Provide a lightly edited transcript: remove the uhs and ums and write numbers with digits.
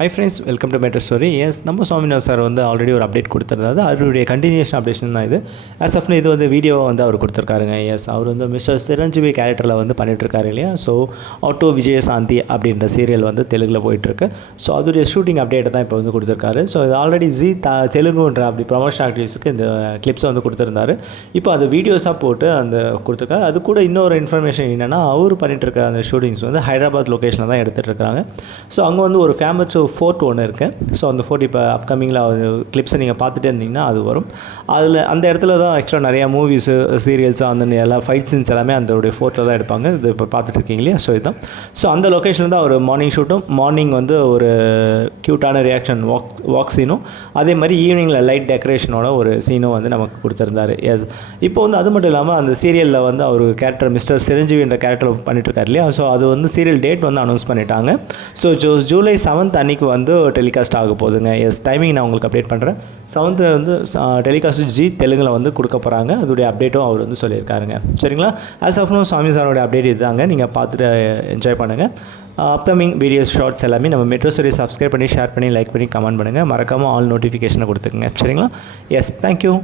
High friends, welcome to metro story. Yes, நம்ம Swaminathan sir வந்து already ஒரு அப்டேட் கொடுத்துருந்தாரு. அவருடைய கண்டினியூஷன் அப்டேஷன் தான் இது. ஆஸ் ஆஃப் இது வந்து வீடியோவை வந்து அவர் கொடுத்துருக்காருங்க. எஸ், அவர் வந்து மிஸ்டர் சிரஞ்சீவி கேரக்டரில் வந்து பண்ணிகிட்ருக்காரு இல்லையா. ஸோ ஆட்டோ விஜயசாந்தி அப்படின்ற சீரியல் வந்து தெலுங்கில் போயிட்டுருக்கு. ஸோ அதோடைய ஷூட்டிங் அப்டேட்டை தான் இப்போ வந்து கொடுத்துருக்காரு. ஸோ இது ஆல்ரெடி தெலுங்குன்ற அப்படி ப்ரமோஷன் ஆக்டிவிஸ்க்கு இந்த கிளிப்ஸை வந்து கொடுத்துருந்தாரு. இப்போ அது வீடியோஸாக போட்டு அந்த கொடுத்துருக்காரு. அது கூட இன்னொரு இன்ஃபர்மேஷன் என்னென்னா, அவர் பண்ணிகிட்ருக்க அந்த ஷூட்டிங்ஸ் வந்து ஹைதராபாத் லொக்கேஷனில் தான் எடுத்துகிட்டு இருக்காங்க. ஸோ அங்கே வந்து ஒரு ஃபேமஸ் ஃபோர்ட் ஒன்று இருக்குது. ஸோ அந்த ஃபோர்ட் இப்போ அப்கமிங்கில் கிளிப்ஸை நீங்கள் பார்த்துட்டே இருந்தீங்கன்னா அது வரும். அதில் அந்த இடத்துல தான் ஆக்சுவலாக நிறையா மூவிஸு, சீரியல்ஸு, அந்த எல்லா ஃபைட் சீன்ஸ் எல்லாமே அந்த ஃபோர்ட்டில் தான் எடுப்பாங்க. இது இப்போ பார்த்துட்டு இருக்கீங்க இல்லையா. ஸோ இதுதான். ஸோ அந்த லொக்கேஷனில் தான் ஒரு மார்னிங் ஷூட்டும், மார்னிங் வந்து ஒரு க்யூட்டான ரியாக்ஷன் வாக் சீனும், அதே மாதிரி ஈவினிங்கில் லைட் டெக்கரேஷனோட ஒரு சீனும் வந்து நமக்கு கொடுத்துருந்தாரு. எஸ், இப்போ வந்து அது மட்டும் இல்லாமல் அந்த சீரியலில் வந்து அவர் கேரக்டர் மிஸ்டர் சிரஞ்சீவி என்ற கேரக்டர் பண்ணிட்டுருக்காரு இல்லையா. ஸோ அது வந்து சீரியல் டேட் வந்து அனௌன்ஸ் பண்ணிட்டாங்க. ஸோ ஜூலை 7 அன்றைக்கி வந்து டெலிகாஸ்ட் ஆக போகுதுங்க. எஸ், டைமிங் நான் உங்களுக்கு அப்டேட் பண்ணுறேன். 7 வந்து டெலிகாஸ்ட் தெலுங்கில் வந்து கொடுக்க போகிறாங்க. அதோடைய அப்டேட்டும் அவர் வந்து சொல்லியிருக்காருங்க. சரிங்களா. ஆஸ் ஆஃப் நோ சாமி சாரோட அப்டேட் இதுதாங்க. நீங்கள் பார்த்துட்டு என்ஜாய் பண்ணுங்கள். அப்கமிங் வீடியோஸ், ஷார்ட்ஸ் எல்லாமே நம்ம மெட்ரோ ஸ்டோரி சப்ஸ்கிரைப் பண்ணி, ஷேர் பண்ணி, லைக் பண்ணி, கமெண்ட் பண்ணுங்கள். மறக்காமல் ஆல் நோட்டிஃபிகேஷனை கொடுத்துக்குங்க. சரிங்களா. Yes, thank you.